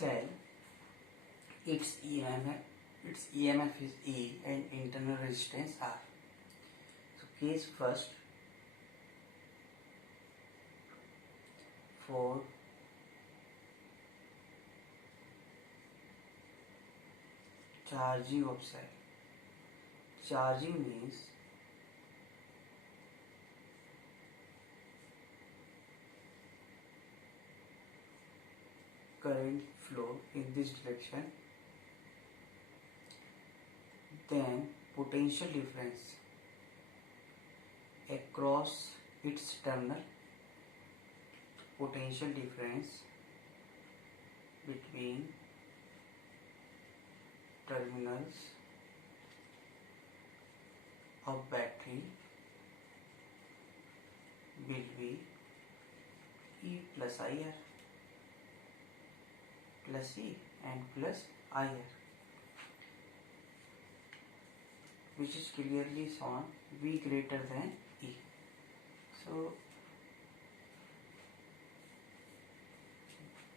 cell, its EMF is E and internal resistance R. So case first, for charging of cell. Charging means current flow in this direction, then potential difference across its terminal, potential difference between terminals of battery will be E plus IR plus E and plus IR, which is clearly shown V greater than E. So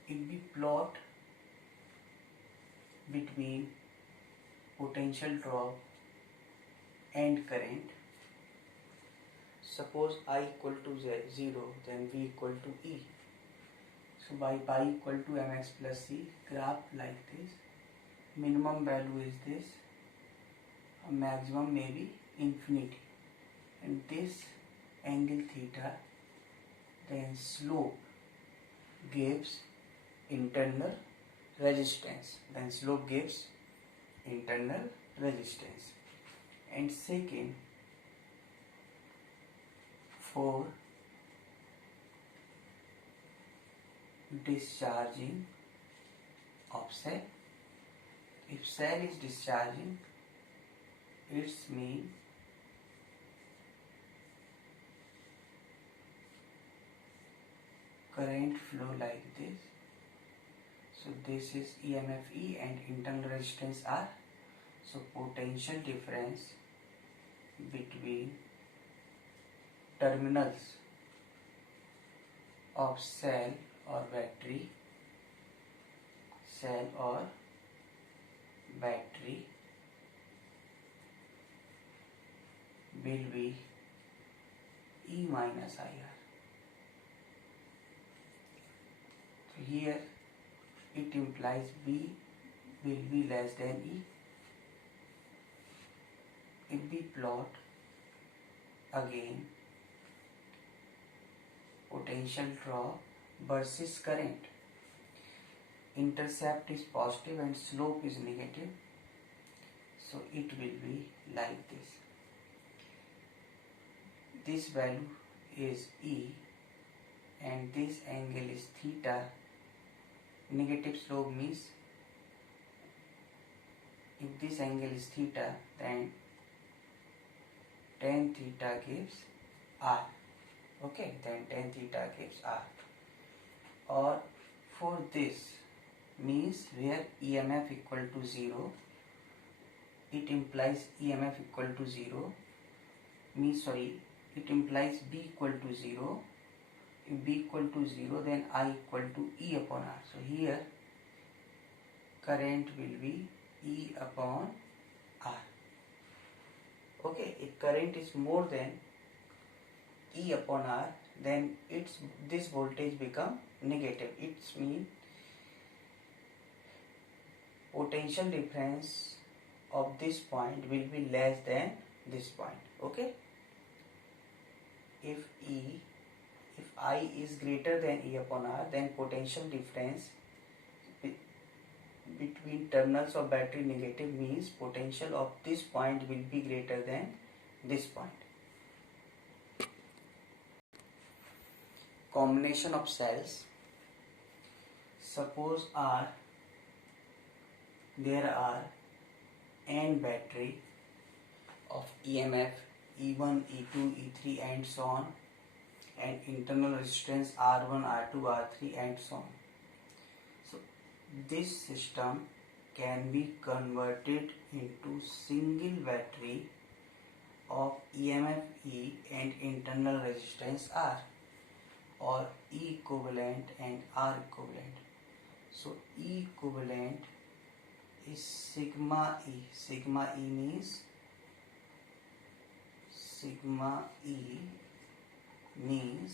if we plot between potential drop and current, suppose I equal to 0, then V equal to E. So by pi equal to mx plus c, graph like this. Minimum value is this, maximum may be infinity, and this angle theta, then slope gives internal resistance, and second, for discharging of cell, if cell is discharging, its mean current flow like this. So this is EMF E and internal resistance R. So potential difference between terminals of cell or battery will be E minus IR. So here it implies B will be less than E. If we plot again potential drop versus current, intercept is positive and slope is negative, so it will be like this. This value is E and this angle is theta. Negative slope means if this angle is theta, then tan theta gives R. Okay, then tan theta gives R. Or for this means where EMF equal to 0, it implies EMF equal to 0, it implies B equal to 0. If B equal to 0, then I equal to E upon R. So here current will be E upon R. Okay, if current is more than E upon R, then this voltage become negative. It means potential difference of this point will be less than this point. Okay, if I is greater than E upon R, then potential difference between terminals of battery negative means potential of this point will be greater than this point. Combination of cells. Suppose there are n battery of EMF E1, E2, E3 and so on, and internal resistance R1, R2, R3 and so on. So this system can be converted into single battery of EMF E and internal resistance R, or E equivalent and R equivalent. So E equivalent is sigma E. Sigma E means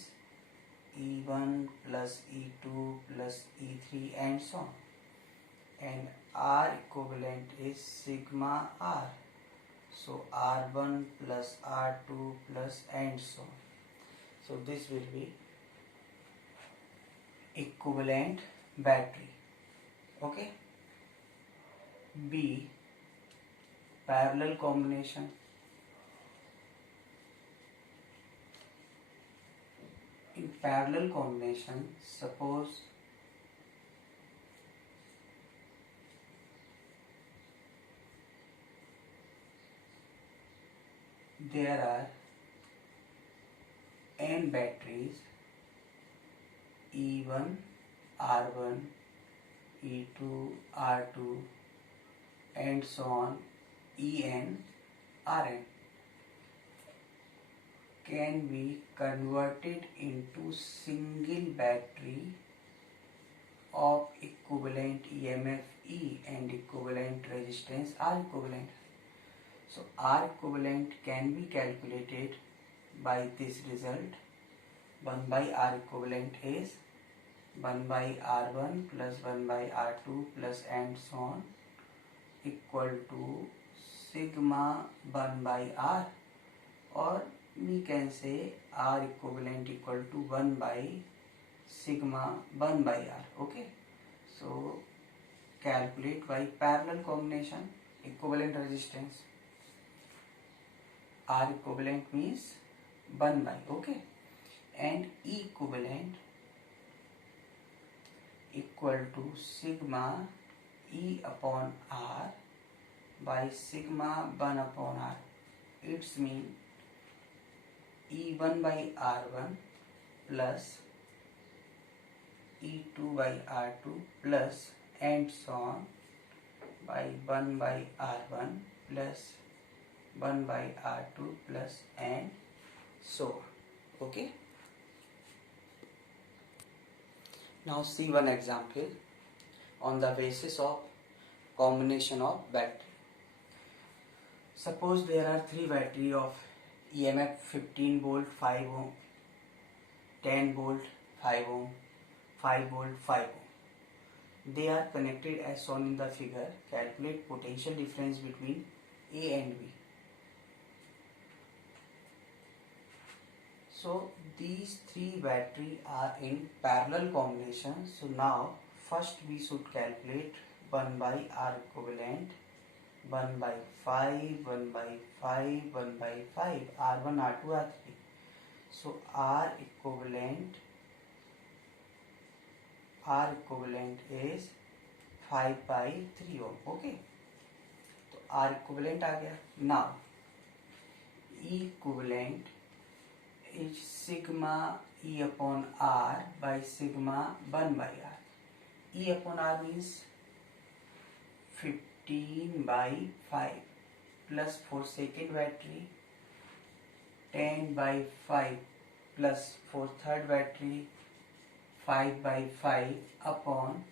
E1 plus E2 plus E3 and so on. And R equivalent is sigma R. So R1 plus R2 plus and so on. So this will be equivalent battery. Okay. B, parallel combination. In parallel combination, suppose there are n batteries E1, R1, E2, R2 and so on, En, Rn can be converted into single battery of equivalent EMF E and equivalent resistance R equivalent. So R equivalent can be calculated by this result. 1 by R equivalent is 1 by R1 plus 1 by R2 plus and so on equal to sigma 1 by R, or we can say R equivalent equal to 1 by sigma 1 by R. Okay, so calculate by parallel combination equivalent resistance. R equivalent means 1 by, okay, and E equivalent equal to sigma E upon R by sigma 1 upon R. It's mean E1 by R1 plus E2 by R2 plus and so on by 1 by R1 plus 1 by R2 plus and so on. Okay. Now see one example on the basis of combination of battery. Suppose there are 3 battery of EMF 15 volt 5 ohm, 10 volt 5 ohm, 5 volt 5 ohm. They are connected as shown in the figure. Calculate potential difference between A and B. So these 3 battery are in parallel combination. So now first we should calculate 1 by R equivalent, 1 by 5, 1 by 5, 1 by 5, R1, R2, R3. So R equivalent is 5 by 3 ohm. Okay, तो R equivalent आ गया. Now E equivalent is sigma E upon R by sigma 1 by R. E upon R means 15 by 5 plus for second battery, 10 by 5 plus for third battery, 5 by 5 upon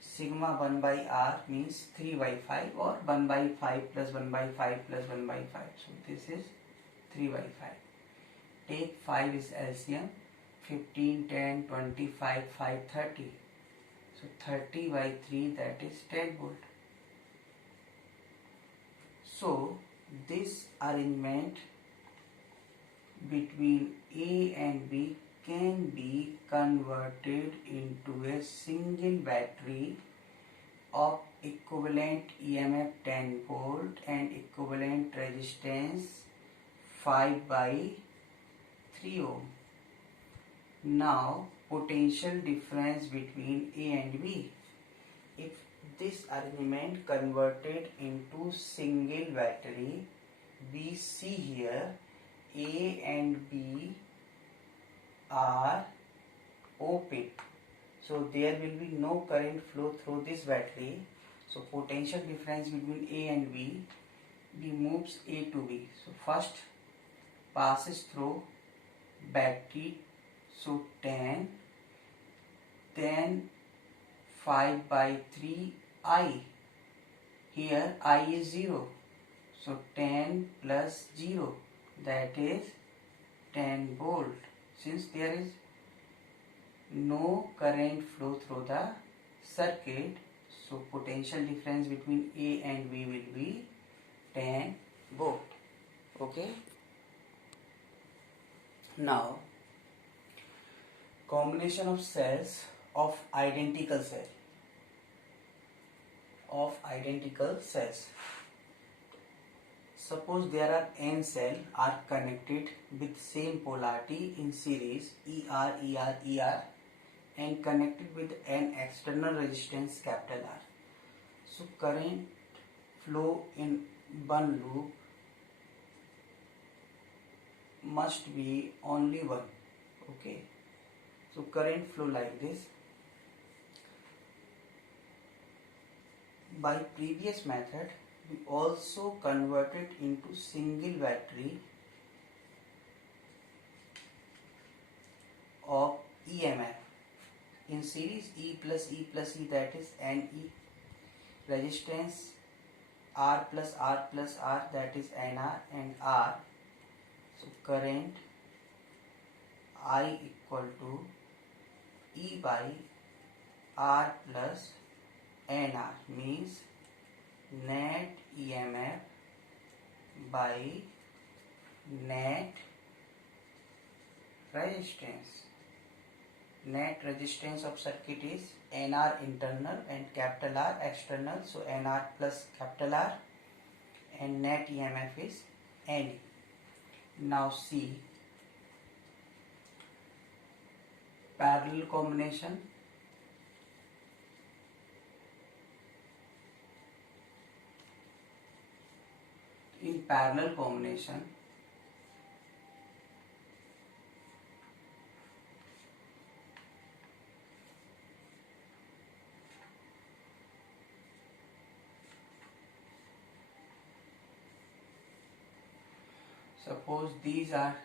sigma 1 by R means 3 by 5 or 1 by 5 plus 1 by 5 plus 1 by 5. So this is 3 by 5. Take 5 is LCM, 15, 10, 25, 5, 30. So 30 by 3, that is 10 volt. So this arrangement between A and B can be converted into a single battery of equivalent EMF 10 volt and equivalent resistance 5 by 3 ohm. Now potential difference between A and B. If this arrangement converted into single battery, we see here A and B are open, so there will be no current flow through this battery. So potential difference between A and B moves A to B. So first passes through battery, so 10, then 5 by 3 I. Here I is 0. So 10 plus 0, that is 10 volt. Since there is no current flow through the circuit, so potential difference between A and B will be 10 volt. Okay. Now, combination of cells of identical cells. Suppose there are n cells are connected with same polarity in series ER, ER, ER and connected with an external resistance capital R. So current flow in one loop must be only one. Okay. So current flow like this. By previous method, we also converted into single battery of EMF. In series E plus E plus E, that is NE, resistance R plus R plus R, that is NR, and R. So current I equal to E by R plus NR, means net EMF by net resistance. Net resistance of circuit is NR internal and capital R external, so NR plus capital R, and net EMF is NE. Now see parallel combination. In parallel combination, suppose these are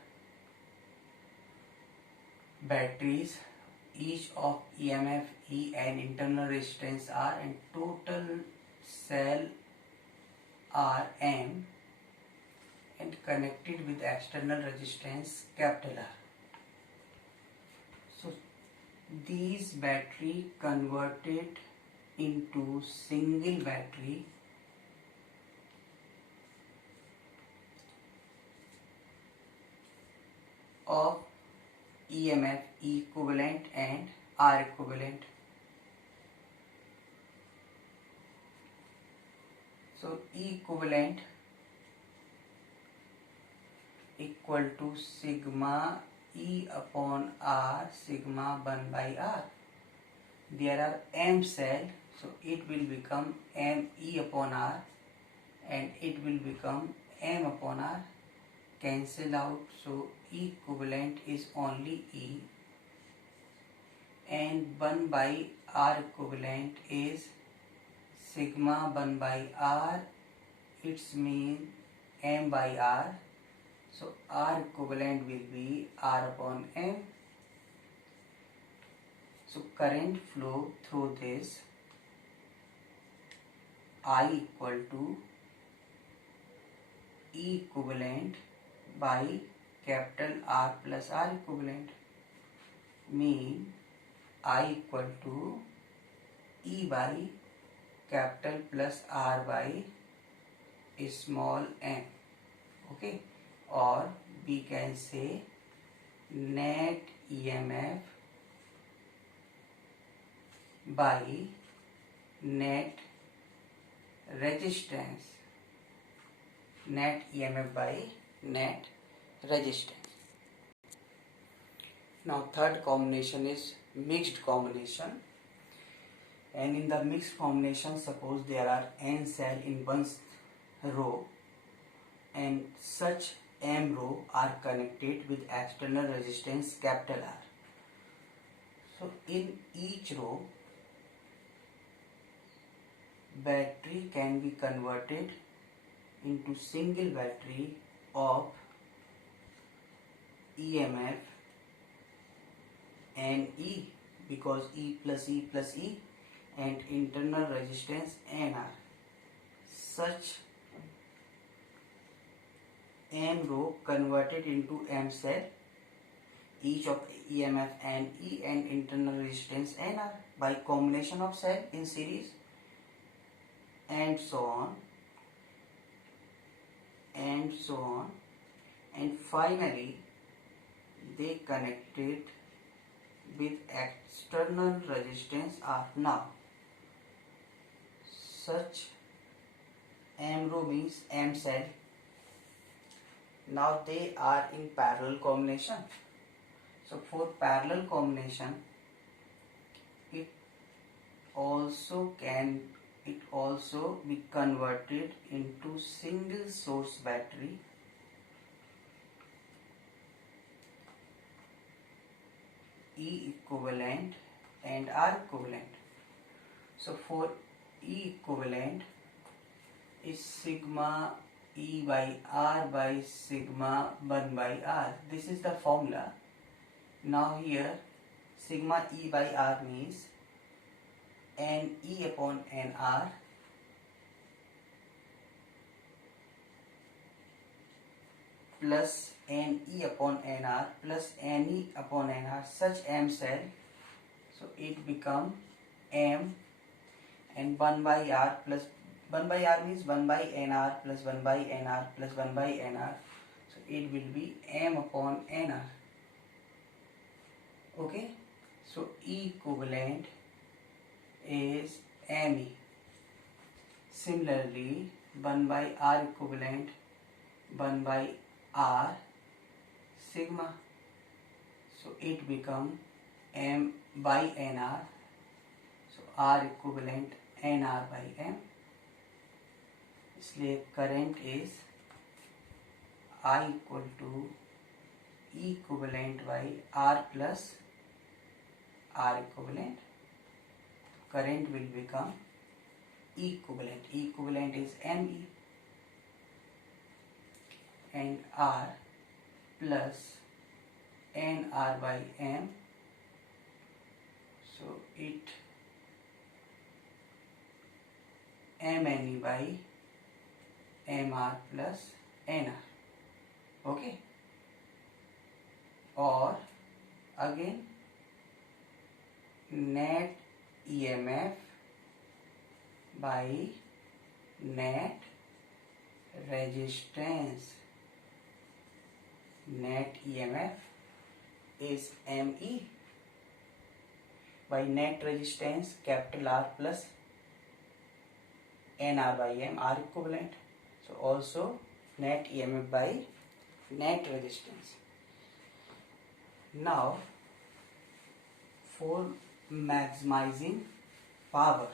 batteries, each of EMF E and internal resistance R, and total cell are M and connected with external resistance capital R. So these battery converted into single battery of EMF equivalent and R equivalent. So E equivalent equal to sigma E upon R, sigma 1 by R. There are M cell, so it will become M E upon R and it will become M upon R. Cancel out, so E equivalent is only E, and 1 by R equivalent is sigma 1 by R, it's mean M by R, so R equivalent will be R upon M. So current flow through this I equal to E equivalent by capital R plus R equivalent, mean I equal to E by capital plus R by small m. Okay, or we can say net EMF by net resistance. Net EMF by net resistance. Now third combination is mixed combination, and in the mixed combination, suppose there are n cell in one row and such m row are connected with external resistance capital R. So in each row battery can be converted into single battery of EMF and E, because E plus E plus E, and internal resistance NR. Such M row converted into M cell, each of EMF NE and internal resistance NR by combination of cell in series, and so on and so on, and finally they connected with external resistance R. Now such M row means M cell. Now they are in parallel combination. So for parallel combination, it also be converted into single source battery E equivalent and R equivalent. So for E equivalent is sigma E by R by sigma 1 by R. This is the formula. Now here sigma E by R means NE upon NR plus NE upon NR plus NE upon NR, such M cell. So it become M, and 1 by R plus 1 by R means 1 by NR plus 1 by NR plus 1 by NR. So it will be M upon NR. Okay. So E equivalent is ME. Similarly, 1 by R equivalent 1 by R sigma. So it become M by NR. So R equivalent NR by M. इसलिए current is I equal to E equivalent by R plus R equivalent. Current will become E equivalent. E equivalent is ME and R plus NR by M. So it MNE by MR plus NR. Okay. Or again net EMF by net resistance. Net EMF is ME by net resistance capital R plus NR by M, R equivalent. So also net EMF by net resistance. Now for maximizing power,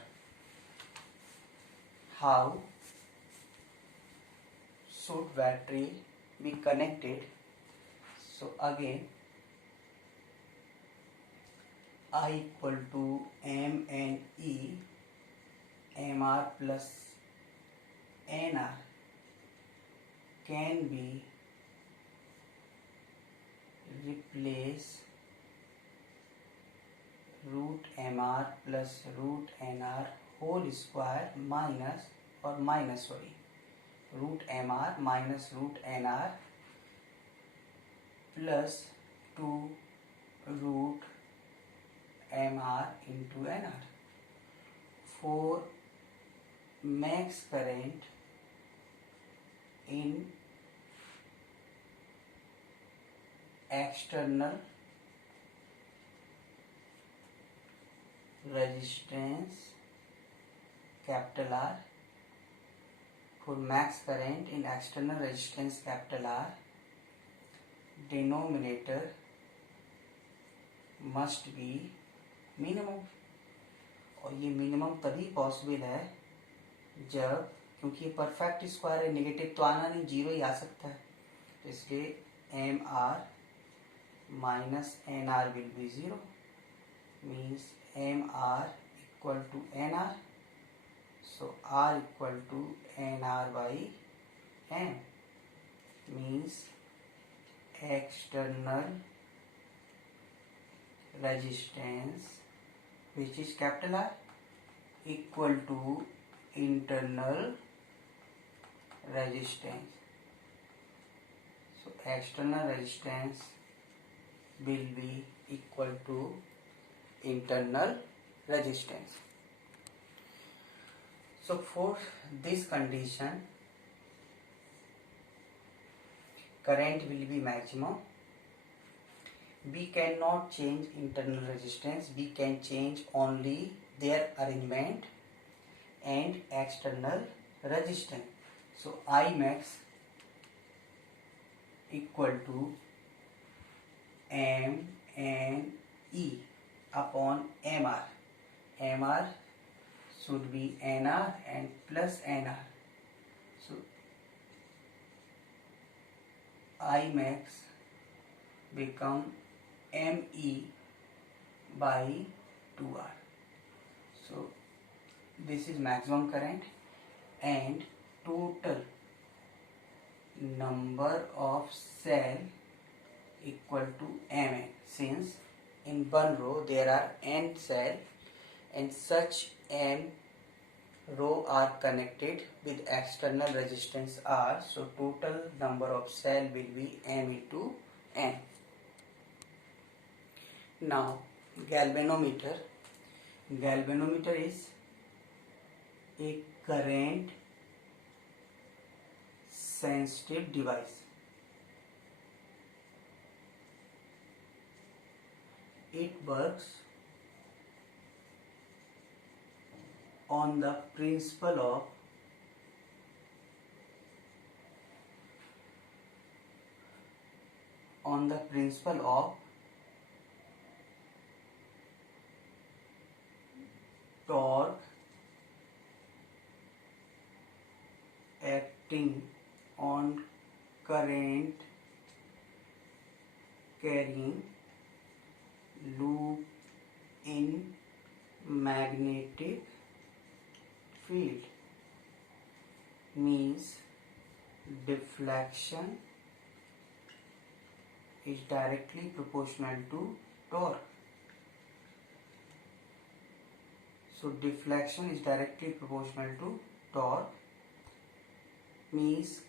how should battery be connected? So again I equal to M and E, MR plus NR can be replace root MR plus root NR whole square minus root MR minus root NR plus 2 root MR into NR. For max current in external resistance capital R, for max current in external resistance capital R, denominator must be minimum. और ये मिनिमम तभी पॉसिबल है जब, क्योंकि ये perfect square है, नेगेटिव तो आना नहीं, जीरो ही आ सकता है, तो इसलिए M R minus N R will be zero, means M R equal to N R. So R equal to NR by M means external resistance, which is capital R, equal to internal resistance. So external resistance will be equal to internal resistance. So for this condition, current will be maximum. We cannot change internal resistance, we can change only their arrangement and external resistance. So I max equal to M N E upon MR. MR should be NR and plus NR. So I max become ME by 2R. So this is maximum current and total number of cell equal to Mn, since in one row there are n cell and such n row are connected with external resistance R, so total number of cell will be M into N. Now galvanometer is a current sensitive device. It works on the principle of torque acting on current carrying loop in magnetic field, means deflection is directly proportional to torque. So deflection is directly proportional to torque, means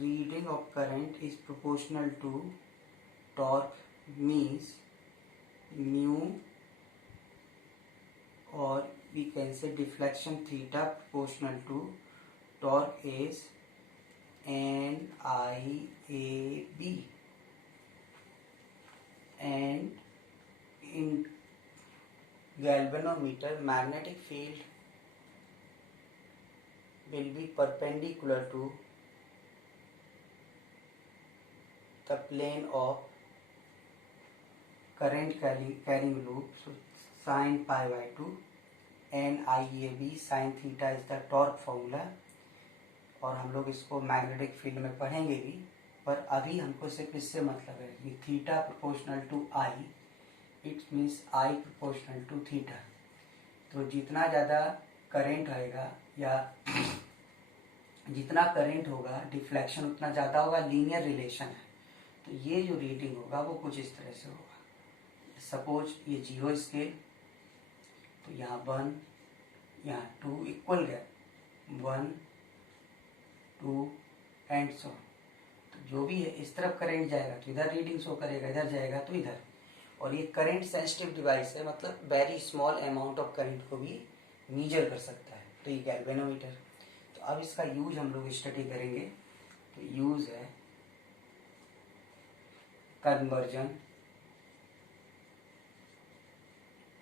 reading of current is proportional to torque, means mu, or we can say deflection theta proportional to torque is NIAB. And in galvanometer, magnetic field will be perpendicular to the plane of current carrying loop. So sin pi by 2 NIAB, sin theta is the torque formula, और हम लोग इसको magnetic field में पढ़ेंगे भी, पर अभी हमको सिर्फ इससे मतलब है कि theta proportional to I, it means I proportional to theta. तो जितना ज़्यादा करंट आएगा या जितना करंट होगा डिफ्लेक्शन उतना ज़्यादा होगा, लीनियर रिलेशन है। तो ये जो रीडिंग होगा वो कुछ इस तरह से होगा। सपोज ये 0 स्केल, तो यहाँ 1 यहाँ 2 इक्वल गैप 1 2 एंड सो। तो जो भी है इस तरफ करंट जाएगा तो इधर रीडिंग शो करेगा, इधर जाएगा तो इधर। और ये करंट सेंसिटिव डिवाइस है, मतलब very small amount of current को भी मीजर कर सकता है। तो ये गैल्वेनोमीटर। तो अब इसका यूज हम लोग स्टडी करेंगे। तो यूज है कन्वर्जन,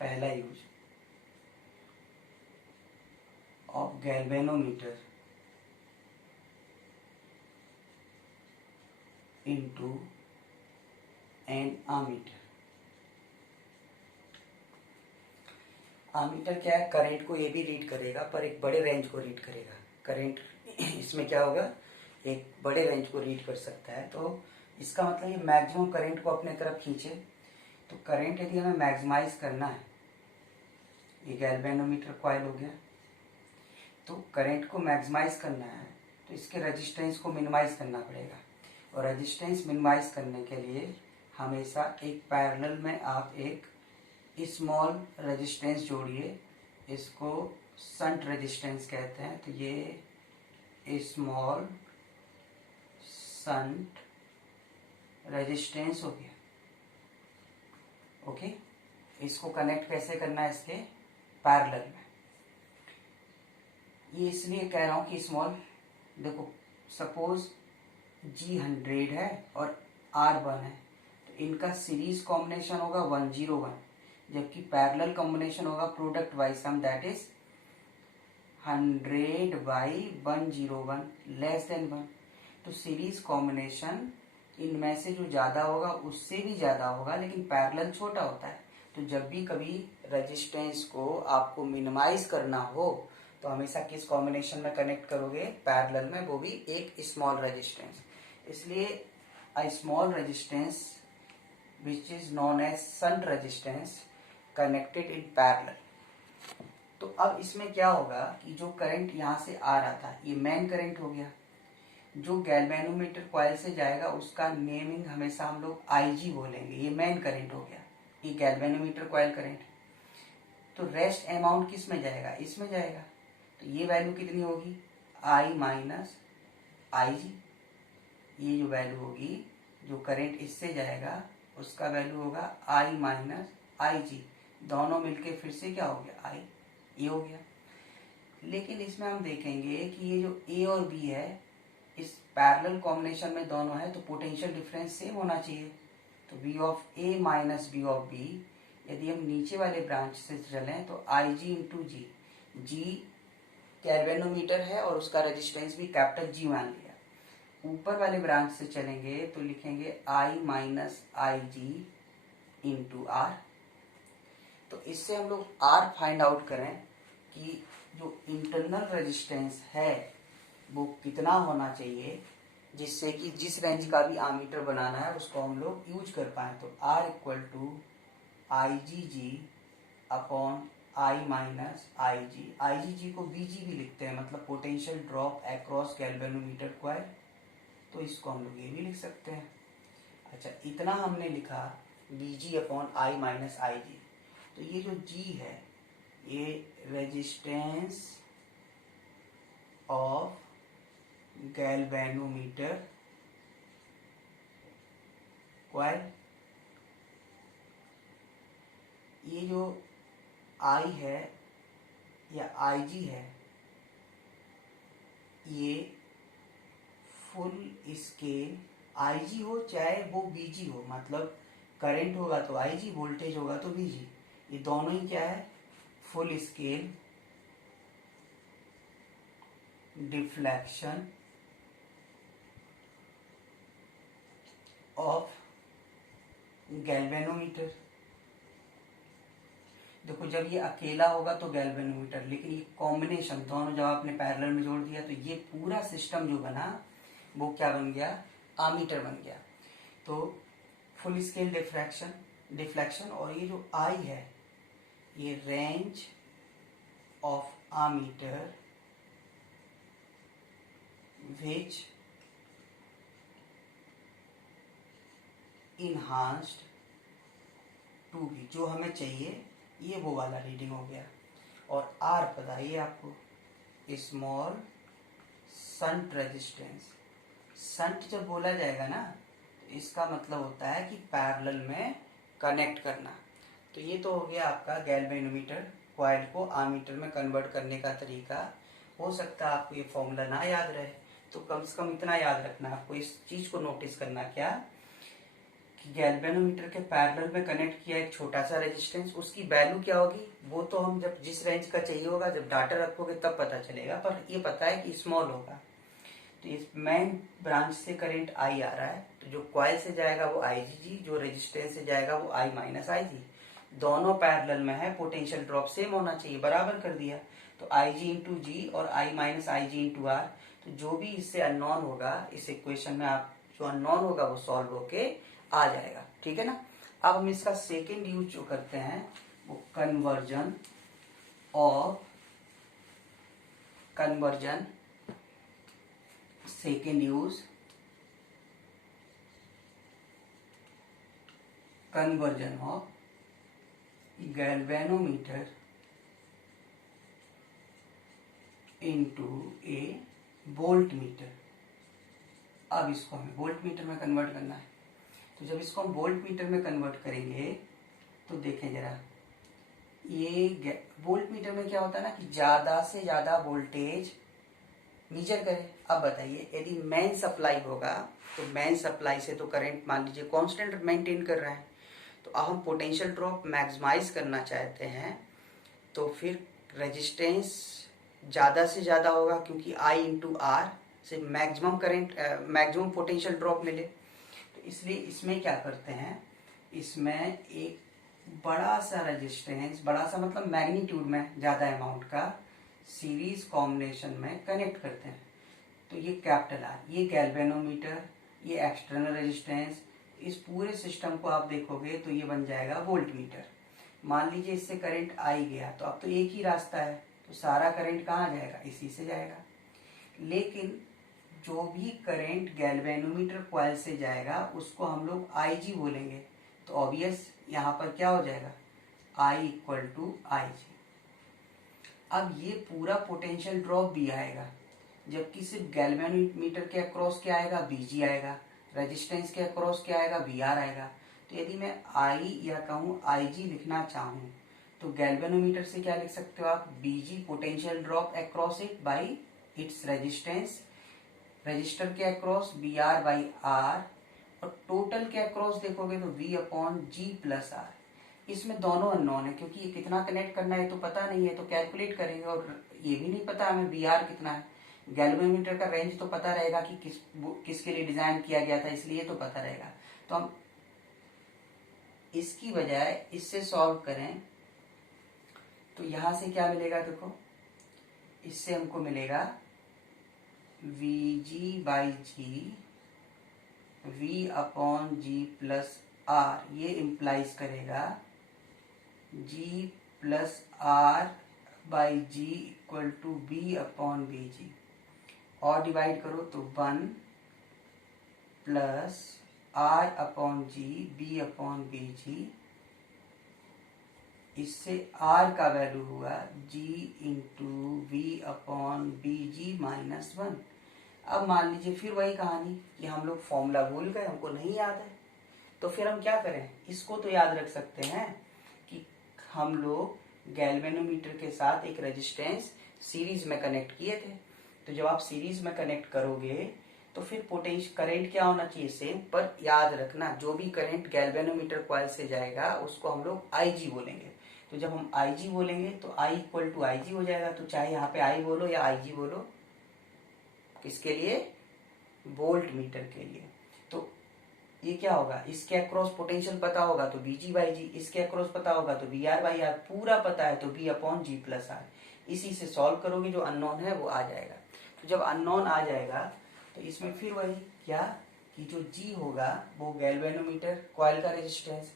पहला use of galvanometer into an ammeter. Ammeter क्या है? करंट को ये भी रीड करेगा पर एक बड़े रेंज को रीड करेगा। करंट इसमें क्या होगा, एक बड़े रेंज को रीड कर सकता है। तो इसका मतलब ये मैक्सिमम करंट को अपने तरफ खींचे। तो करंट यदि हमें मैक्सिमाइज करना है, ये गैल्वेनोमीटर कॉइल हो गया, तो करंट को मैक्सिमाइज करना है तो इसके रेजिस्टेंस को मिनिमाइज करना पड़ेगा। और रेजिस्टेंस मिनिमाइज करने के लिए हमेशा एक पैरेलल में आप एक स्मॉल रेजिस्टेंस जोड़िए, इसको शंट रेजिस्टेंस कहते हैं। तो ये स्मॉल शंट रेजिस्टेंस हो गया। ओके, इसको कनेक्ट कैसे करना है इसके पैरेलल में। ये इसलिए कह रहा हूं कि स्मॉल, देखो सपोज G100 है और R1 है, तो इनका सीरीज कॉम्बिनेशन होगा 101, जबकि पैरेलल कॉम्बिनेशन होगा product wise sum, that is 100/101 less than 1। तो सीरीज कॉम्बिनेशन इनमें से जो ज्यादा होगा उससे भी ज्यादा होगा, लेकिन पैरेलल छोटा होता है। तो जब भी कभी रेजिस्टेंस को आपको मिनिमाइज करना हो तो हमेशा किस कॉम्बिनेशन में कनेक्ट करोगे, पैरेलल में, वो भी एक स्मॉल रेजिस्टेंस। इसलिए a small resistance which is known as shunt resistance connected in parallel. तो अब इसमें क्या होगा कि जो करंट यहाँ से आ रहा था ये मेन करंट हो गया, जो गैल्वेनोमीटर कॉइल से जाएगा उसका नेमिंग हमेशा हम लोग IG बोलेंगे, ये मेन करंट हो गया, ये गैल्वेनोमीटर कॉइल करंट। तो रेस्ट अमाउंट किस में जाएगा, इसमें जाएगा। तो ये वैल्यू कितनी होगी, I माइनस IG। ये जो वैल्यू होगी, जो करंट इससे जाएगा उसका वैल्यू होगा I माइनस IG, दोनों मिलके फिर से क्या हो गया, I, ये हो गया। लेकिन इसमें हम देखेंगे कि ये जो A और B है, इस पैरेलल कॉम्बिनेशन में दोनों है, तो पोटेंशियल डिफरेंस सेम होना चाहिए। तो V of A minus V of B, यदि हम नीचे वाले ब्रांच से चलें तो IG इंटू जी, जी गैल्वेनोमीटर है और उसका रेजिस्टेंस भी कैपिटल G मान लिया। ऊपर वाले ब्रांच से चलेंगे तो लिखेंगे I minus IG into R। तो इससे हम लोग R फाइंड आउट करें कि जो इंटरनल रेजिस्टेंस है वो कितना होना चाहिए, जिससे कि जिस रेंज का भी आमीटर बनाना है उसको हम लोग यूज कर पाए। तो R equal to IgG upon I minus IgG को VG भी लिखते हैं, मतलब potential drop across galvanometer coil, तो इसको हम लोग ये भी लिख सकते हैं। अच्छा, इतना हमने लिखा VG upon I minus IG। तो ये जो G है ये रेजिस्टेंस ऑफ गैल्वेनोमीटर कॉइल, ये जो I है या IG है, ये फुल स्केल IG हो चाहे वो VG हो, मतलब करंट होगा तो IG, वोल्टेज होगा तो VG, ये दोनों ही क्या है, full scale deflection of galvanometer. देखो जब ये अकेला होगा तो गैल्वेनोमीटर, लेकिन ये कॉम्बिनेशन दोनों जब आपने पैरेलल में जोड़ दिया तो ये पूरा सिस्टम जो बना वो क्या बन गया, आमीटर बन गया। तो फुल स्केल डिफ्लेक्शन, और ये जो आई है ये range of ammeter which enhanced to be, जो हमें चाहिए ये वो वाला रीडिंग हो गया। और आर पता है आपको, स्मॉल शंट रेजिस्टेंस। शंट जब बोला जाएगा ना तो इसका मतलब होता है कि पैरेलल में कनेक्ट करना। तो ये तो हो गया आपका गैल्वेनोमीटर कॉइल को आमीटर में कन्वर्ट करने का तरीका। हो सकता है आपको ये फॉर्मूला ना याद रहे, तो कम से कम इतना याद रखना, आपको इस चीज को नोटिस करना क्या कि गैल्वेनोमीटर के पैरेलल में कनेक्ट किया एक छोटा सा रेजिस्टेंस, उसकी वैल्यू क्या होगी वो तो हम जब जिस रेंज का चाहिए होगा जब डाटा रखोगे तब पता चलेगा, पर ये पता है कि स्मॉल होगा। तो इस मेन ब्रांच से करंट आई आ रहा है, तो जो कॉइल से जाएगा वो IgG, जो रेजिस्टेंस से जाएगा वो I माइनस IG, दोनों पैरेलल में है, पोटेंशियल ड्रॉप सेम होना चाहिए, बराबर कर दिया। तो IG इंटू जी और I minus IG into R, तो जो भी इससे अननोन होगा इस इक्वेशन में, आप जो अननोन होगा वो सॉल्व होके आ जाएगा, ठीक है ना। अब हम इसका सेकेंड यूज जो करते हैं वो conversion second use conversion of galvanometer into A volt meter. अब इसको हमें वोल्ट मीटर में कन्वर्ट करना है। तो जब इसको हम वोल्ट मीटर में कन्वर्ट करेंगे तो देखें जरा, ये वोल्ट मीटर में क्या होता है ना कि ज्यादा से ज्यादा वोल्टेज मीजर करे। अब बताइए, यदि मेन सप्लाई होगा तो मेन सप्लाई से तो करंट मान लीजिए कांस्टेंट मेंटेन कर रहा है, तो अब हम पोटेंशियल ड्रॉप मैक्सिमाइज करना चाहते हैं तो फिर रेजिस्टेंस ज़्यादा से ज़्यादा होगा, क्योंकि I इंटू आर से maximum current maximum potential drop मिले। तो इसलिए इसमें क्या करते हैं, इसमें एक बड़ा सा रेजिस्टेंस, बड़ा सा मतलब मैग्नीट्यूड में ज़्यादा अमाउंट का सीरीज कॉम्बिनेशन में कनेक्ट करते हैं। तो ये कैपिटल आर, ये गैल्वेनोमीटर, ये एक्सटर्नल रेजिस्टेंस, इस पूरे सिस्टम को आप देखोगे तो ये बन जाएगा वोल्ट मीटर। मान लीजिए इससे करंट आई गया तो अब तो एक ही रास्ता है, तो सारा करंट कहाँ जाएगा, इसी से जाएगा। लेकिन जो भी करंट गैल्वेनोमीटर कॉइल से जाएगा उसको हम लोग आईजी बोलेंगे। तो ऑब्वियस यहाँ पर क्या हो जाएगा, I इक्वल टू आई जी। अब ये पूरा पोटेंशियल ड्रॉप भी आएगा, जबकि सिर्फ गैल्वेनोमीटर के अक्रॉस क्या आएगा, बीजी आएगा, रेजिस्टेंस के अक्रॉस क्या आएगा, वीआर आएगा। तो यदि मैं आई या कहूँ आईजी लिखना चाहूँ तो गैल्वेनोमीटर से क्या लिख सकते हो आप, B G potential drop across it by its resistance, register के across B R by R, और टोटल के अक्रॉस देखोगे तो V upon G plus R. इसमें दोनों अननोन है, क्योंकि ये कितना कनेक्ट करना है तो पता नहीं है, तो कैलकुलेट करेंगे, और ये भी नहीं पता हमें बी आर कितना है। गैल्वेनोमीटर का रेंज तो पता रहेगा कि किसके लिए डिजाइन किया गया था, इसलिए तो पता रहेगा। तो हम इसकी बजाय इससे सॉल्व करें तो यहां से क्या मिलेगा, देखो इससे हमको मिलेगा V G by G V upon G plus R. ये इम्प्लाइज करेगा G plus R by G equal to B upon B G, और डिवाइड करो तो 1 plus R upon G B upon B G. इससे आर का value हुआ G into V upon B G minus 1। अब मान लीजिए फिर वही कहानी कि हम लोग फॉर्मूला भूल गए, हमको नहीं याद है, तो फिर हम क्या करें, इसको तो याद रख सकते हैं कि हम लोग गैल्वेनोमीटर के साथ एक रेजिस्टेंस सीरीज में कनेक्ट किए थे। तो जब आप सीरीज में कनेक्ट करोगे तो फिर पोटेंशियल करंट क्या होना चाहिए, सेम, पर याद रखना जो भी करंट गैल्वेनोमीटर कॉइल से जाएगा उसको हम लोग आईजी बोलेंगे। तो जब हम आईजी बोलेंगे तो आई इक्वल टू आईजी हो जाएगा। तो चाहे यहाँ पे आई बोलो या आईजी बोलो, किसके लिए, वोल्ट मीटर के लिए। तो ये क्या होगा, इसके अक्रॉस पोटेंशियल पता होगा तो बीजी बाई जी, इसके अक्रॉस पता होगा तो बी आर बाई आर, पूरा पता है तो V upon G plus R. इसी से सॉल्व करोगे, जो अननोन है वो आ जाएगा। तो जब अननोन आ जाएगा तो इसमें फिर वही क्या कि जो जी होगा वो गैल्वेनोमीटर कॉइल का रेजिस्टेंस,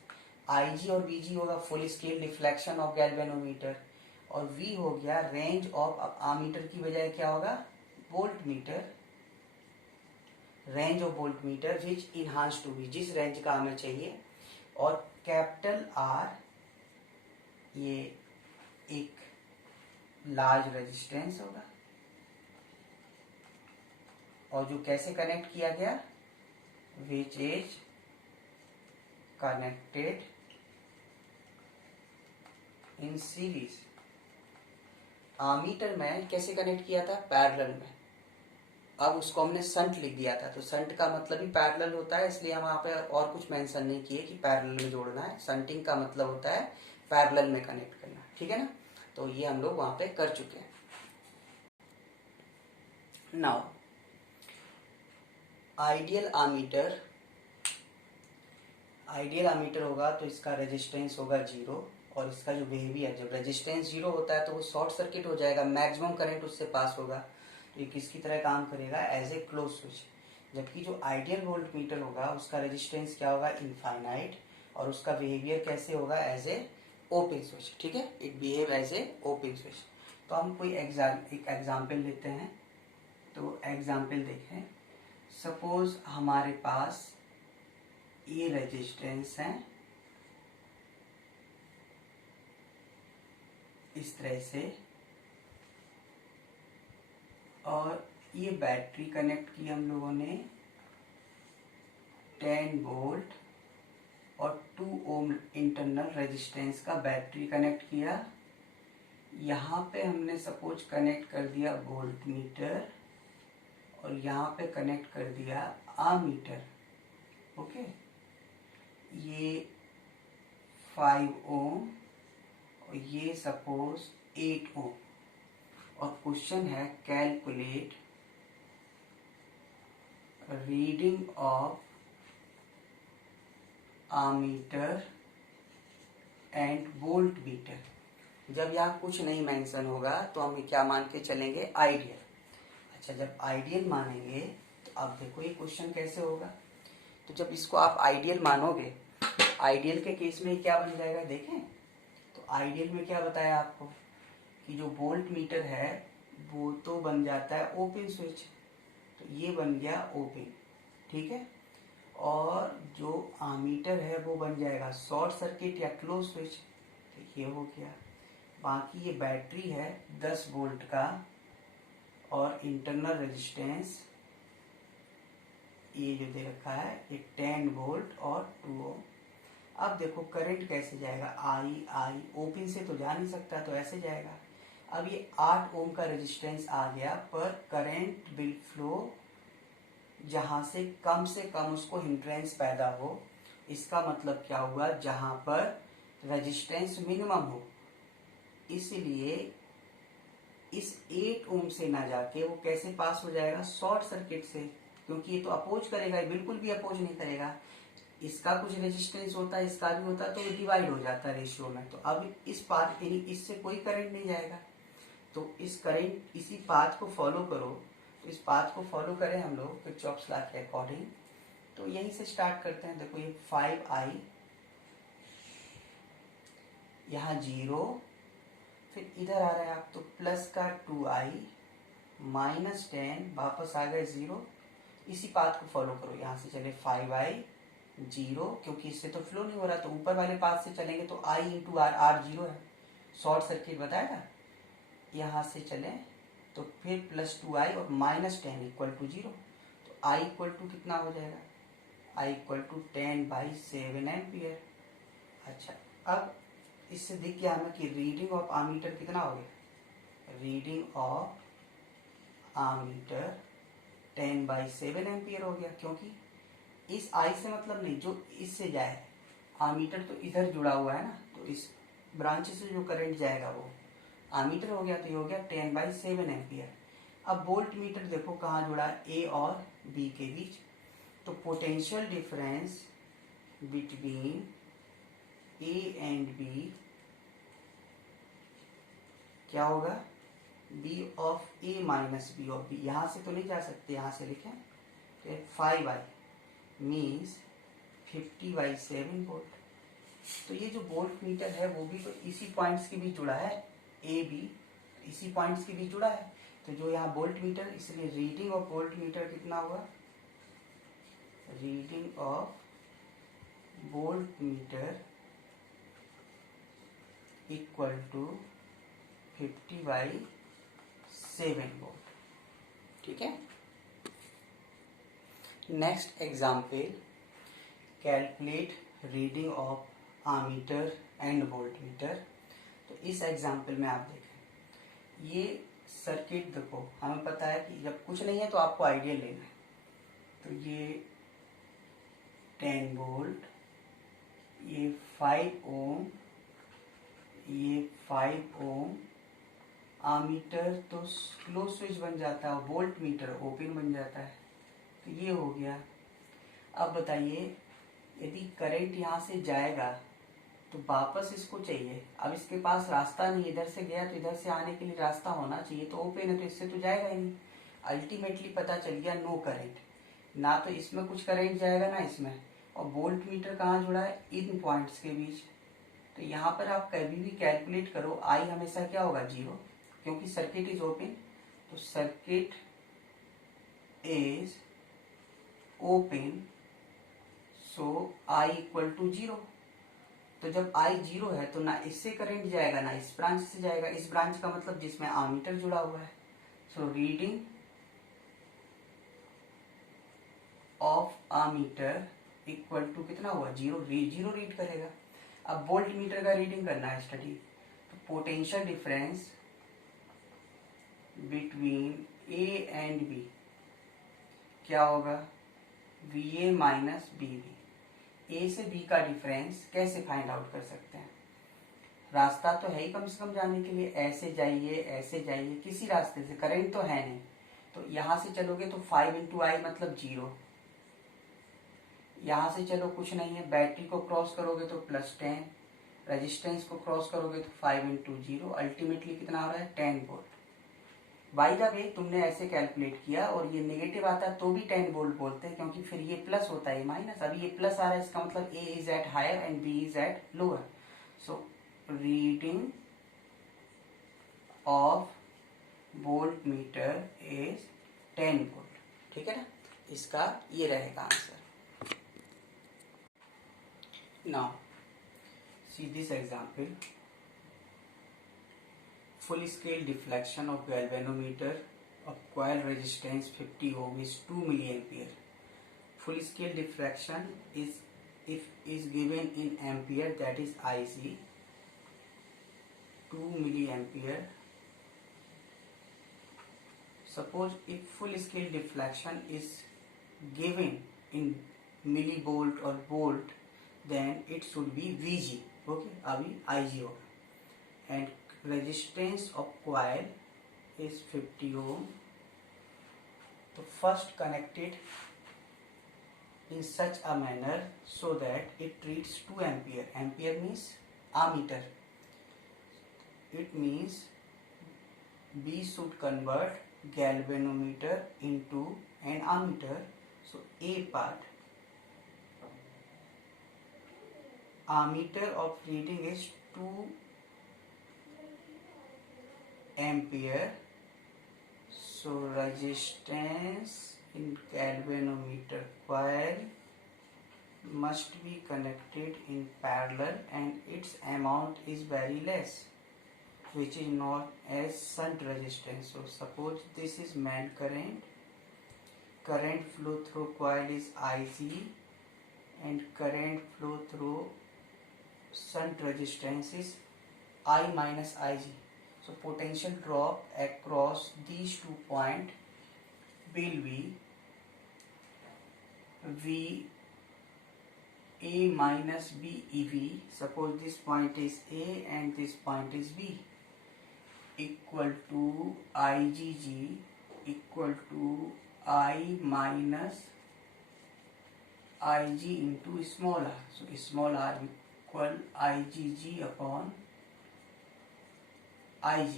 आईजी और बीजी होगा full scale deflection of galvanometer, और वी हो गया रेंज ऑफ आमीटर की बजाय क्या होगा, volt meter, range of volt meter which enhance to be, जिस रेंज का हमें चाहिए। और कैपिटल आर ये एक लार्ज रेजिस्टेंस होगा, और जो कैसे कनेक्ट किया गया, which is connected in series. Ammeter में कैसे कनेक्ट किया था, पैरेलल में। अब उसको हमने संट लिख दिया था, तो संट का मतलब ही पैरेलल होता है, इसलिए हम वहाँ पे और कुछ मेंशन नहीं किए कि पैरेलल में जोड़ना है। संटिंग का मतलब होता है पैरेलल में कनेक्ट करना, ठीक है ना। तो ये हम लोग वहाँ पे कर चुके हैं। Now ideal ammeter, ideal ammeter होगा तो इसका रेजिस्टेंस होगा 0, और इसका जो बिहेवियर, जब रेजिस्टेंस 0 होता है तो वो शॉर्ट सर्किट हो जाएगा, मैक्सिमम करंट उससे पास होगा। तो ये किसकी तरह काम करेगा, एज ए क्लोज स्विच। जबकि जो आइडियल वोल्ट मीटर होगा उसका रेजिस्टेंस क्या होगा, इनफाइनाइट, और उसका बिहेवियर कैसे होगा, एज ए ओपन स्विच, ठीक है, it behave as a open switch. तो हम कोई एक एग्जाम्पल लेते हैं। तो एग्जाम्पल देखें, सपोज हमारे पास ये रेजिस्टेंस है इस तरह से, और ये बैटरी कनेक्ट की हम लोगों ने 10 वोल्ट और 2 ओम इंटरनल रेजिस्टेंस का बैटरी कनेक्ट किया। यहाँ पे हमने सपोज कनेक्ट कर दिया वोल्ट मीटर और यहाँ पे कनेक्ट कर दिया आमीटर। ओके, ये 5 ओम और ये सपोज 8 ओम। और क्वेश्चन है calculate reading of ammeter and volt metre. जब यहाँ कुछ नहीं मेंशन होगा तो हम क्या मान के चलेंगे, आइडियल। अच्छा, जब आइडियल मानेंगे तो अब देखो ये क्वेश्चन कैसे होगा। तो जब इसको आप आइडियल मानोगे, आइडियल के केस में क्या बन जाएगा देखें। तो आइडियल में क्या बताया आपको कि जो वोल्ट मीटर है वो तो बन जाता है ओपन स्विच, तो ये बन गया ओपन, ठीक है। और जो आमीटर है वो बन जाएगा शॉर्ट सर्किट या क्लोज स्विच, तो ये हो गया। बाकी ये बैटरी है 10 वोल्ट का और इंटरनल रेजिस्टेंस ये जो दे रखा है ये 10 वोल्ट और 2 ओम। अब देखो करंट कैसे जाएगा, आई ओपन से तो जा नहीं सकता, तो ऐसे जाएगा। अब ये 8 ओम का रेजिस्टेंस आ गया, पर करंट विल फ्लो जहां से कम उसको हिंड्रेंस पैदा हो। इसका मतलब क्या हुआ, जहां पर रेजिस्टेंस मिनिमम हो। इसलिए इस 8 ओम से ना जाके वो कैसे पास हो जाएगा, शॉर्ट सर्किट से, क्योंकि ये तो अपोज करेगा, बिल्कुल भी अपोज नहीं करेगा। इसका कुछ रेजिस्टेंस होता है, इसका भी होता है, तो डिवाइड हो जाता है रेशियो में। तो अब इस पाथ यानी इससे कोई करंट नहीं जाएगा, तो इस करंट इसी पाथ को फॉलो करो। तो इस पाथ को फॉलो करें हम लोग किरचॉफ्स लॉ के अकॉर्डिंग। तो यहीं से स्टार्ट करते हैं। देखो ये 5i, यहाँ 0, फिर इधर आ रहा है आप तो प्लस का 2i माइनस 10, वापस आ गए 0। इसी पाथ को फॉलो करो, यहाँ से चले 5i 0, क्योंकि इससे तो फ्लो नहीं हो रहा, तो ऊपर वाले पाथ से चलेंगे तो i इंटू आर, आर 0 है, शॉर्ट सर्किट बताएगा। यहाँ से चले तो फिर प्लस 2i और माइनस 10 इक्वल टू 0, तो i इक्वल टू कितना हो जाएगा, i इक्वल टू 10/7 एम्पियर। अच्छा, अब इससे दिख गया हमें कि रीडिंग ऑफ आमीटर कितना हो गया, रीडिंग ऑफ आमीटर 10/7 एम्पियर हो गया, क्योंकि इस आई से मतलब नहीं, जो इससे जाए, आमीटर तो इधर जुड़ा हुआ है ना, तो इस ब्रांच से जो करंट जाएगा वो आमीटर हो गया, तो ये हो गया 10/7 एम्पियर। अब वोल्ट मीटर देखो कहाँ जुड़ा है, ए और बी के बीच, तो potential difference between A and B क्या होगा, V of A minus V of B. यहाँ से तो नहीं जा सकते, यहाँ से लिखें तो 5i मीन्स 50/7 वोल्ट। तो ये जो वोल्ट मीटर है वो भी तो इसी पॉइंट्स के बीच जुड़ा है, ए बी इसी पॉइंट्स के बीच जुड़ा है। तो जो यहाँ वोल्ट मीटर, इसलिए रीडिंग ऑफ वोल्ट मीटर कितना होगा, reading of volt meter equal to 50/7 volt, ठीक है। Next example, calculate reading of ammeter and volt meter. तो इस एग्जाम्पल में आप देखें, ये सर्किट देखो, हमें पता है कि जब कुछ नहीं है तो आपको आइडियल लेना है। तो ये 10 वोल्ट, ये 5 ओम, ये 5 ओम, आमीटर तो क्लोज स्विच बन जाता है, वोल्ट मीटर ओपन बन जाता है, तो ये हो गया। अब बताइए, यदि करंट यहाँ से जाएगा तो वापस इसको चाहिए, अब इसके पास रास्ता नहीं, इधर से गया तो इधर से आने के लिए रास्ता होना चाहिए, तो ओपन है तो इससे तो जाएगा ही नहीं। अल्टीमेटली पता चल गया नो करंट, ना तो इसमें कुछ करंट जाएगा ना इसमें। और वोल्ट मीटर कहाँ जुड़ा है, इन पॉइंट्स के बीच। तो यहाँ पर आप कभी भी कैलकुलेट करो, आई हमेशा क्या होगा 0, क्योंकि सर्किट इज ओपन। तो circuit is open, so I equal to 0। तो जब आई 0 है तो ना इससे करंट जाएगा ना इस ब्रांच से जाएगा, इस ब्रांच का मतलब जिसमें आमीटर जुड़ा हुआ है। So reading of ammeter equal to कितना हुआ, जीरो रीड करेगा। अब वोल्ट मीटर का रीडिंग करना है स्टडी, तो potential difference between A and B क्या होगा, V A minus B B. A से बी का डिफरेंस कैसे फाइंड आउट कर सकते हैं, रास्ता तो है ही कम से कम जाने के लिए, ऐसे जाइए किसी रास्ते से, करंट तो है नहीं, तो यहाँ से चलोगे तो 5 इंटू आई मतलब 0, यहाँ से चलो कुछ नहीं है, बैटरी को क्रॉस करोगे तो +10, रेजिस्टेंस को क्रॉस करोगे तो 5 इंटू 0, अल्टीमेटली कितना आ रहा है 10 वोल्ट। बाय द वे तुमने ऐसे कैलकुलेट किया और ये नेगेटिव आता तो भी 10 वोल्ट बोलते हैं, क्योंकि फिर ये प्लस होता है माइनस, अभी ये प्लस आ रहा है, इसका मतलब A is at higher and B is at lower. So reading of volt meter is 10 volt, ठीक है ना, इसका ये रहेगा answer. Now see this example, full scale deflection of galvanometer of coil resistance 50 ohm is 2 milliampere. Full scale deflection is given in ampere, that is IC, 2 milliampere. Suppose if full scale deflection is given in millivolt or volt, then it should be Vg, okay, अभी Ig होगा, and resistance of coil is 50 ohm. So first connected in such a manner so that it reads 2 ampere. Ampere means ammeter. It means B should convert galvanometer into an ammeter. So A part, ammeter of reading is 2 ampere. So resistance in galvanometer coil must be connected in parallel and its amount is very less, which is known as shunt resistance. So suppose this is main current, current flow through coil is Ig and current flow through shunt resistance is I minus Ig. So potential drop across these 2 points will be V A minus B EV. Suppose this point is A and this point is B, equal to IgG equal to I minus Ig into small r. So small r equal IgG upon Ig.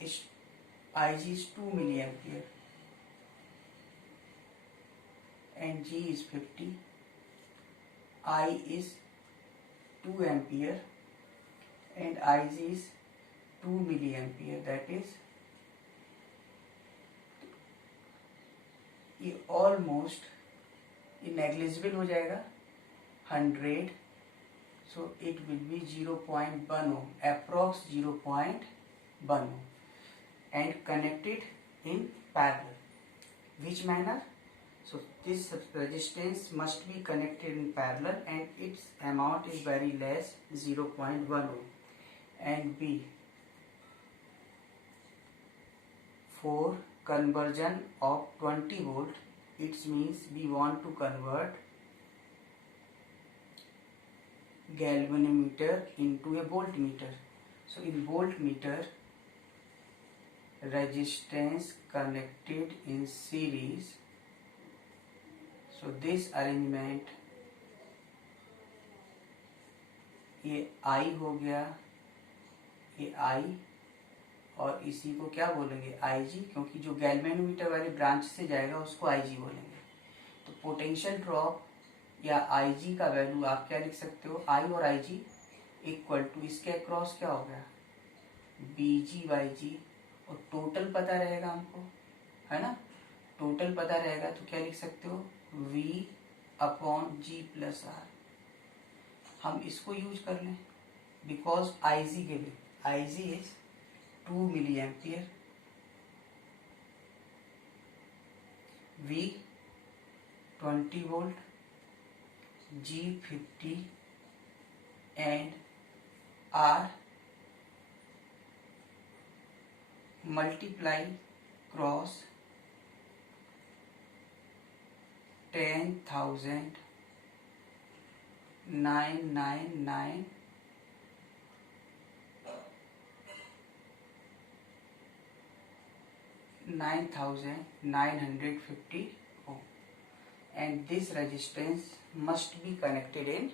Ig is 2 milliampere and G is 50. I is 2 ampere and Ig is 2 milliampere, that is ये ऑलमोस्ट ये नेग्लिजिबल हो जाएगा 100, so it will be 0.1 ohm, approx 0.1 ohm, and connected in parallel. Which manner? So this resistance must be connected in parallel and its amount is very less, 0.1 ohm. And B, for conversion of 20 volt, it means we want to convert galvanometer into a voltmeter. So in voltmeter, resistance connected in series. So this arrangement, ये I हो गया, ये I, और इसी को क्या बोलेंगे Ig, क्योंकि जो गैल्वेनोमीटर वाले ब्रांच से जाएगा उसको Ig बोलेंगे। तो पोटेंशियल ड्रॉप या Ig का वैल्यू आप क्या लिख सकते हो, I और Ig इक्वल टू इसके अक्रॉस क्या हो गया Bg/G, और टोटल पता रहेगा हमको, है ना, टोटल पता रहेगा तो क्या लिख सकते हो V/G+R। हम इसको यूज कर लें because Ig given, Ig is 2 milliampere, V 20 volt, G50 and R multiply cross 10,000 999 9,950 ohm, and this resistance must be connected in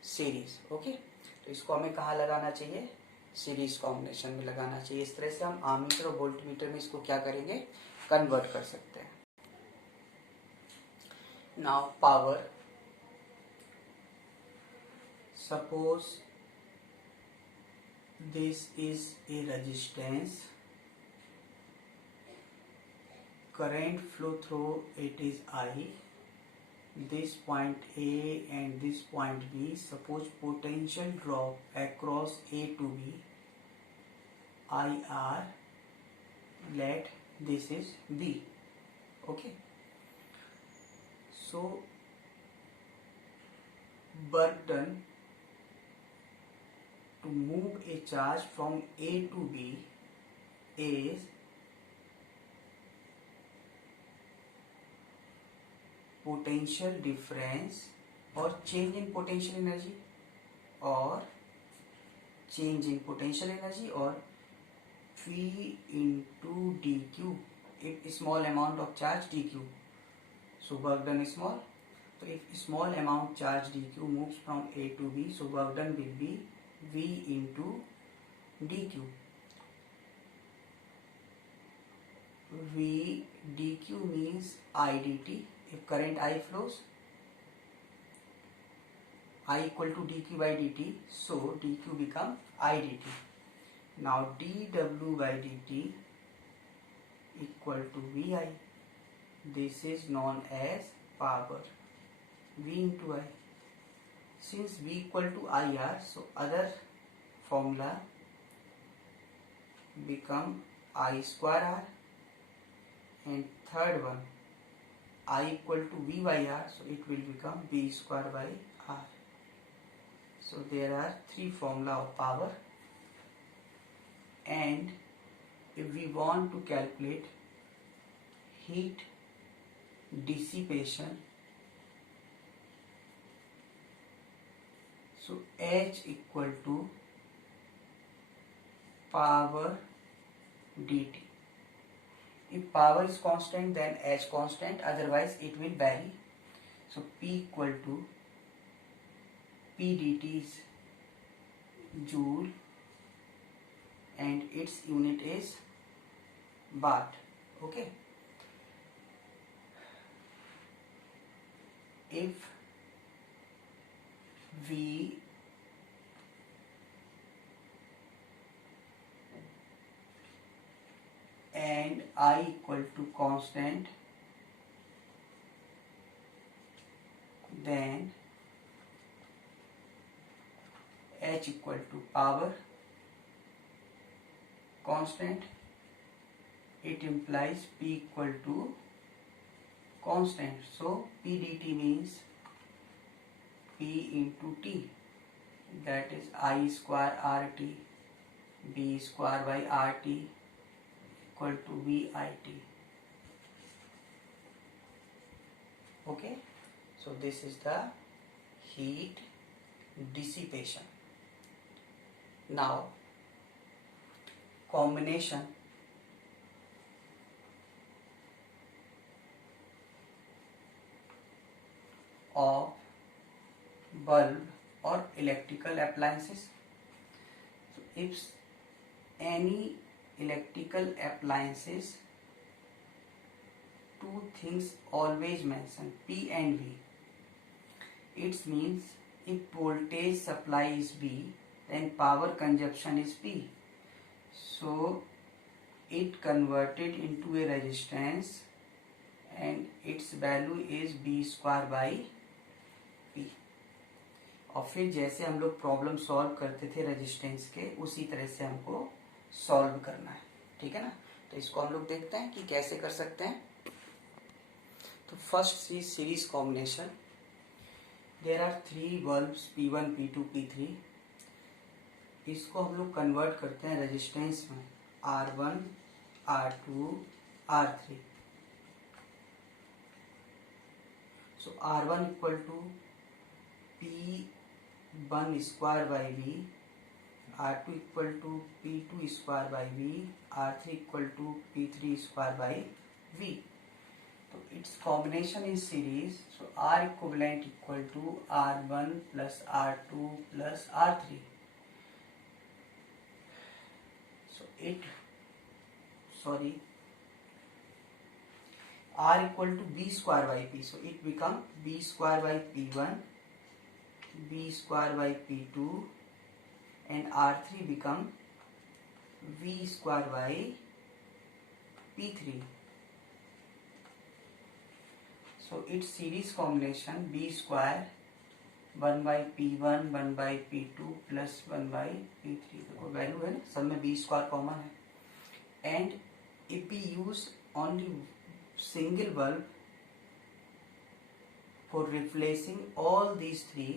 series. Okay, तो इसको हमें कहाँ लगाना चाहिए? सीरीज कॉम्बिनेशन में लगाना चाहिए. इस तरह से हम आमीटर और वोल्टमीटर में इसको क्या करेंगे? कन्वर्ट कर सकते हैं. Now power, suppose this is a resistance, current flow through it is I, this point A and this point B. Suppose potential drop across A to B, IR, let this is B. Okay, so work done to move a charge from A to B is potential difference or change in potential energy or change in potential energy or V into dq, if small amount of charge dq, so work done is small. So if small amount charge dq moves from A to B, so work done will be V into dq. V dq means I dt. If current I flows, I equal to dq by dt, so dq become I dt. Now dw by dt equal to Vi. This is known as power, V into I. Since V equal to IR, so other formula become I square R, and third one I equal to V by R, so it will become V square by R. So there are three formula of power, and if we want to calculate heat dissipation, so H equal to power dt. If power is constant, then H constant, otherwise it will vary. So P equal to P dt is joule and its unit is watt. Okay, if V and I equal to constant, then H equal to power constant, it implies P equal to constant, so P dt means P into T, that is I square RT, B square by RT equal to VIT. Okay, so this is the heat dissipation. Now combination of bulb or electrical appliances. So if any electrical appliances, two things always mention, P and V. It means if voltage supply is V, then power consumption is P. So it converted into a resistance and its value is B square by P. और फिर जैसे हम लोग problem solve करते थे रेजिस्टेंस के, उसी तरह से हमको सॉल्व करना है. ठीक है ना? तो इसको हम लोग देखते हैं कि कैसे कर सकते हैं. तो first series combination, there are 3 bulbs P1 P2 P3। इसको हम लोग कन्वर्ट करते हैं रेजिस्टेंस में, R1 R2 R3। So R1 equal to P1 square by V, R2 equal to P2 square by V, R3 equal to P3 square by V। तो it's combination in series, so R equivalent equal to R1 plus R2 plus R3। R equal to B square by P, so it become B square by P1, B square by P2, and R3 become V square by P3. So its series combination B square 1 by P1 1 by P2 plus 1 by P3, देखो वैल्यू है ना, सब में B square common है। And if we use only single bulb for replacing all these three,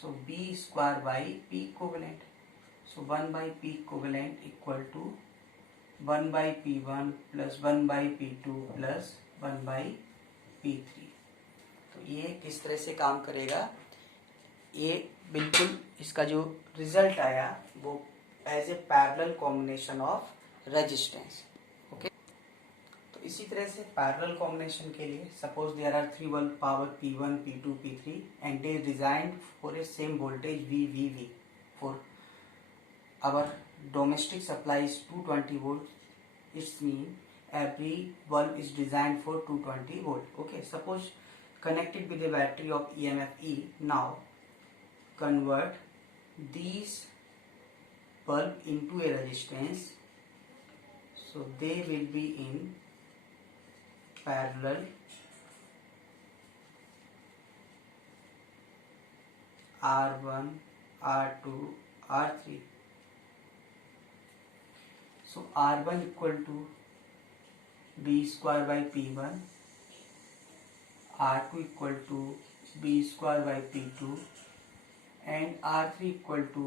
so B square by P equivalent, so 1 by P equivalent equal to 1 by P1 plus 1 by P2 plus 1 by P3। तो ये किस तरह से काम करेगा, ये बिल्कुल इसका जो रिजल्ट आया वो as a parallel combination of resistance. Okay, तो इसी तरह से पैरेलल कॉम्बिनेशन के लिए suppose there are 3 bulb power P1 P2 P3 and they designed for a same voltage VVV for our domestic supply is 220 volt, it's mean every bulb is designed for 220 volt. Okay, suppose connected with a battery of EMF E. Now convert these bulb into a resistance, so they will be in parallel R1 R2 R3. So R1 equal to B square by P1, R2 equal to B square by P2, and R3 equal to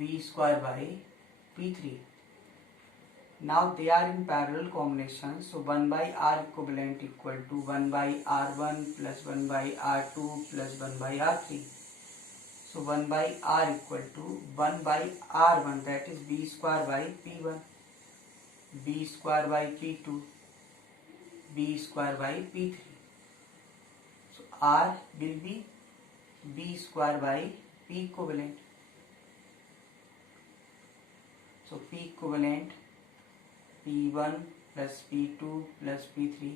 V square by P3. Now they are in parallel combination, so 1 by R equivalent equal to 1 by R1 plus 1 by R2 plus 1 by R3. So 1 by R equal to 1 by R1, that is B square by P1, B square by P2, B square by P3. So R will be B square by P equivalent. So P equivalent P1 plus P2 plus P3.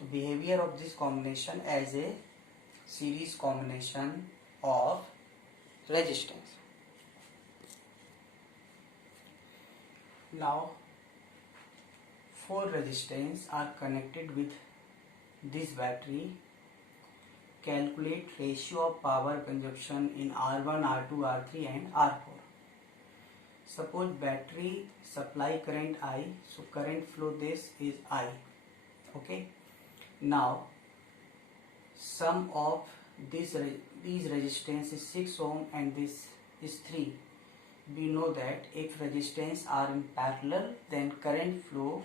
The behavior of this combination as a series combination of resistance. Now 4 resistors are connected with this battery. Calculate ratio of power consumption in R1, R2, R3 and R4. Suppose battery supply current I, so current flow this is I. Okay. Now sum of these resistance is 6 ohm and this is 3. We know that if resistance are in parallel, then current flow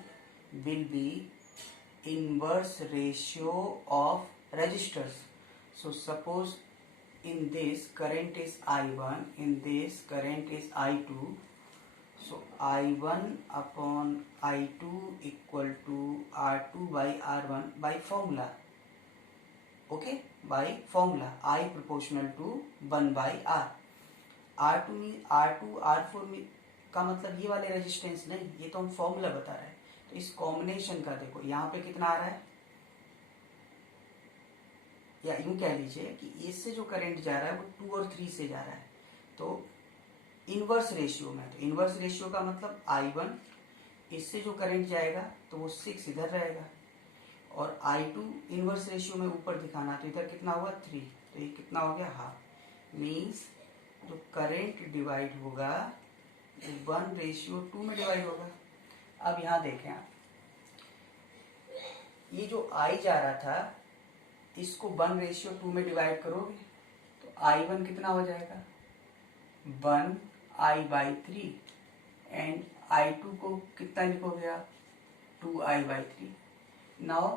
will be inverse ratio of resistors. So suppose in this current is I1, in this current is I2, so I1 upon I2 equal to R2 by R1 by formula. Okay, by formula I proportional to 1 by R. R2 में R2 R4 में का मतलब ये वाले रेजिस्टेंस नहीं, ये तो हम फॉर्मूला बता रहे हैं। तो इस कॉम्बिनेशन का देखो यहाँ पे कितना आ रहा है, या यूं कह लीजिए कि इससे जो करंट जा रहा है वो 2 और 3 से जा रहा है, तो इनवर्स रेशियो में, तो इनवर्स रेशियो का मतलब I1 इससे जो करंट जाएगा तो वो 6 इधर रहेगा, और I2 इनवर्स रेशियो में ऊपर दिखाना, तो इधर कितना होगा 3, तो ये कितना हो गया हाफ। मीन्स जो करंट डिवाइड होगा 1:2 में डिवाइड होगा। अब यहाँ देखें आप, ये जो I जा रहा था इसको 1:2 में डिवाइड करोगे तो I1 कितना हो जाएगा 1I/3 एंड I2 को कितना लिखोगे आप 2I/3. Now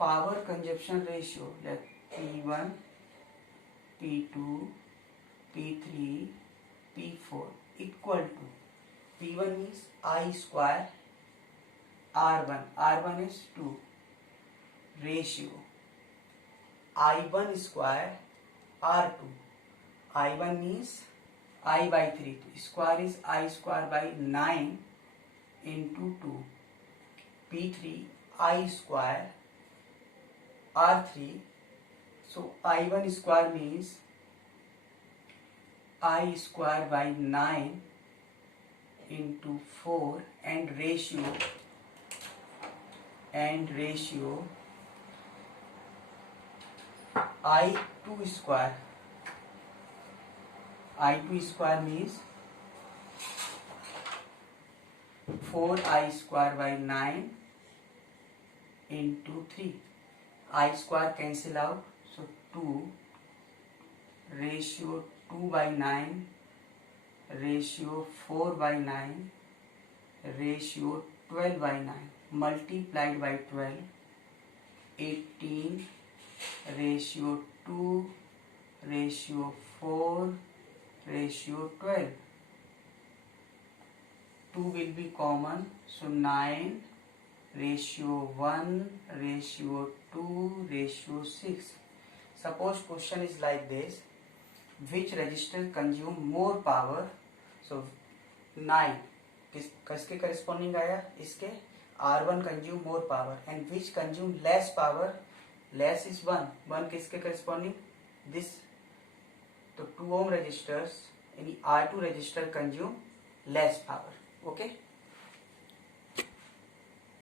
power consumption ratio P1 P2 P3 P4 equal to P1 is I square R1 is 2 ratio I1 square R2. I1 is I/3. Square is I square by 9 into 2. P3 I square R3. So I1 square means I square by 9 into 4 and ratio I2 square. I2 square means 4I square by 9 into 3. I square cancel out, so 2 ratio 2/9 ratio 4/9 ratio 12/9 multiplied by 12 18 ratio 2 ratio 4 ratio 12. 2 will be common, so 9 ratio 1 ratio 2 ratio 6. Suppose question is like this, which resistor consume more power? So 9 किसके corresponding आया इसके R1 consume more power and which consume less power? Less is 1 किसके corresponding this. तो 2 ohm resistors यानी R2 resistor consume less power. Okay.